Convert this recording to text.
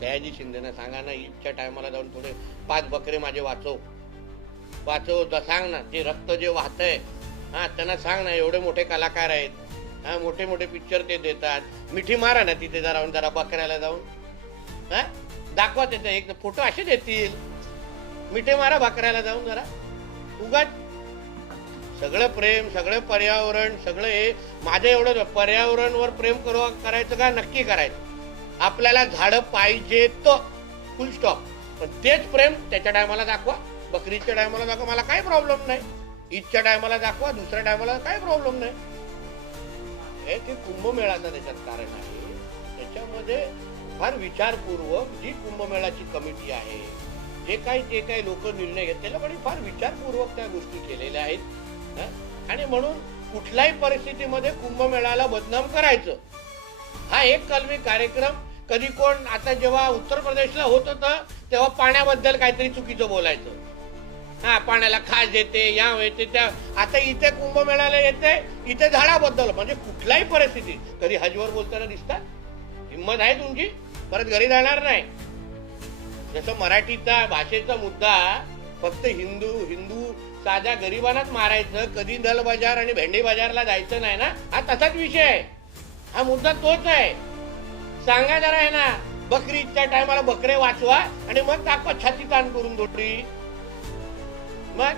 सयाजी शिंदेना सांगा ना, ईदच्या टायमाला जाऊन थोडे 5 बकरे माझे वाचव सांग ना. ते रक्त जे वाहतंय त्यांना सांग ना. एवढे मोठे कलाकार आहेत, मोठे मोठे पिक्चर ते देतात. मिठी मारा ना तिथे जरा बकऱ्याला जाऊन दाखवा. त्याचा एक फोटो असे देतील. मिठी मारा बकऱ्याला जाऊन जरा. उगाच सगळं प्रेम, सगळं पर्यावरण, सगळं हे माझं एवढं पर्यावरणवर प्रेम करायचं का? नक्की करायचं. आपल्याला झाडं पाहिजे तर फुल स्टॉप. पण तेच प्रेम त्याच्या टायमाला दाखवा. बकरीच्या टायमाला दाखवा, मला काही प्रॉब्लेम नाही. ईदच्या टायमाला दाखवा, दुसऱ्या टायमाला काही प्रॉब्लेम नाही. हे ते कुंभमेळाचं त्याच्यात कारण आहे. त्याच्यामध्ये फार विचारपूर्वक जी कुंभमेळाची कमिटी आहे, जे काही लोक निर्णय घेत त्याला पण फार विचारपूर्वक त्या गोष्टी केलेल्या आहेत. आणि म्हणून कुठल्याही परिस्थितीमध्ये कुंभमेळ्याला बदनाम करायचं हा एक कलमी कार्यक्रम. कधी कोण आता जेव्हा उत्तर प्रदेशला होत होतं तेव्हा पाण्याबद्दल काहीतरी चुकीचं बोलायचं. पाण्याला खास येते, या येते त्या. आता इथे कुंभमेळ्याला येते, इथे झाडाबद्दल. म्हणजे कुठल्याही परिस्थितीत. कधी हजवर बोलताना दिसतात? हिंमत आहे तुमची? परत घरी जाणार नाही. जसं मराठीचा भाषेचा मुद्दा फक्त हिंदू साध्या गरिबांनाच मारायचं, कधी दल बाजार आणि भेंडी बाजारला जायचं नाही ना, हा तसाच विषय आहे. हा मुद्दा तोच आहे. सांगा जरा आहे ना, बकरीच्या टायमाला बकरे वाचवा आणि मग दाखवा छाती ताण करून दोटरी. मग